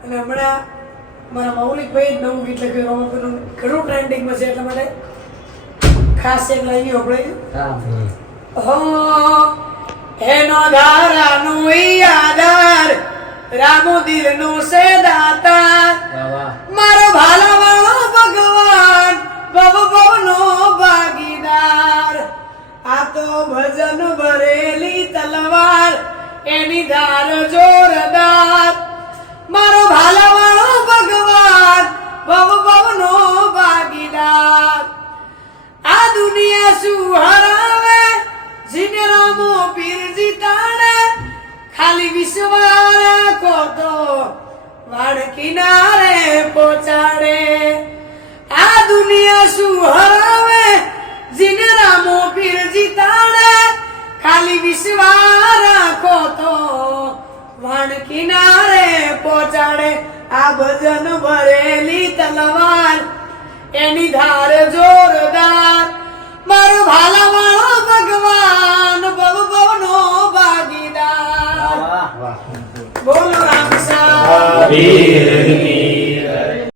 અને હમણાં મારા મૌલિકભાઈ નવું ગીત લખ્યું રોમનપુરનું ઘણું ટ્રેન્ડિંગમાં છે એટલા માટે ખાસ એક લાગી આપણે હો એનો ધારાનું આધાર રામો દિલનો છે દાતાર મારો ભાલાવાળો ભગવાન ભવ ભવનો ભાગીદાર આ તો ભજન ભરેલી તલવાર એની ધાર જોરદાર મારો ભાલાવાળો ભગવાન ભવ ભવનો ભાગીદાર આ દુનિયા શું હરાવે જીને રામો પીર જીતાડે ખાલી વિશ્વાસ રાખો તો વાડ કિનારે પહોંચાડે આ દુનિયા શું હરાવે જીને રામો પીર જીતાડે ખાલી વિશ્વાસ રાખો તો વાડ કિનારે પહોંચાડે આ ભજન ભરેલી તલવાર એની ધાર જોરદાર મારો ભાલાવાળો ભગવાન ભવ ભવનો ભાગીદાર બોલો રામ સા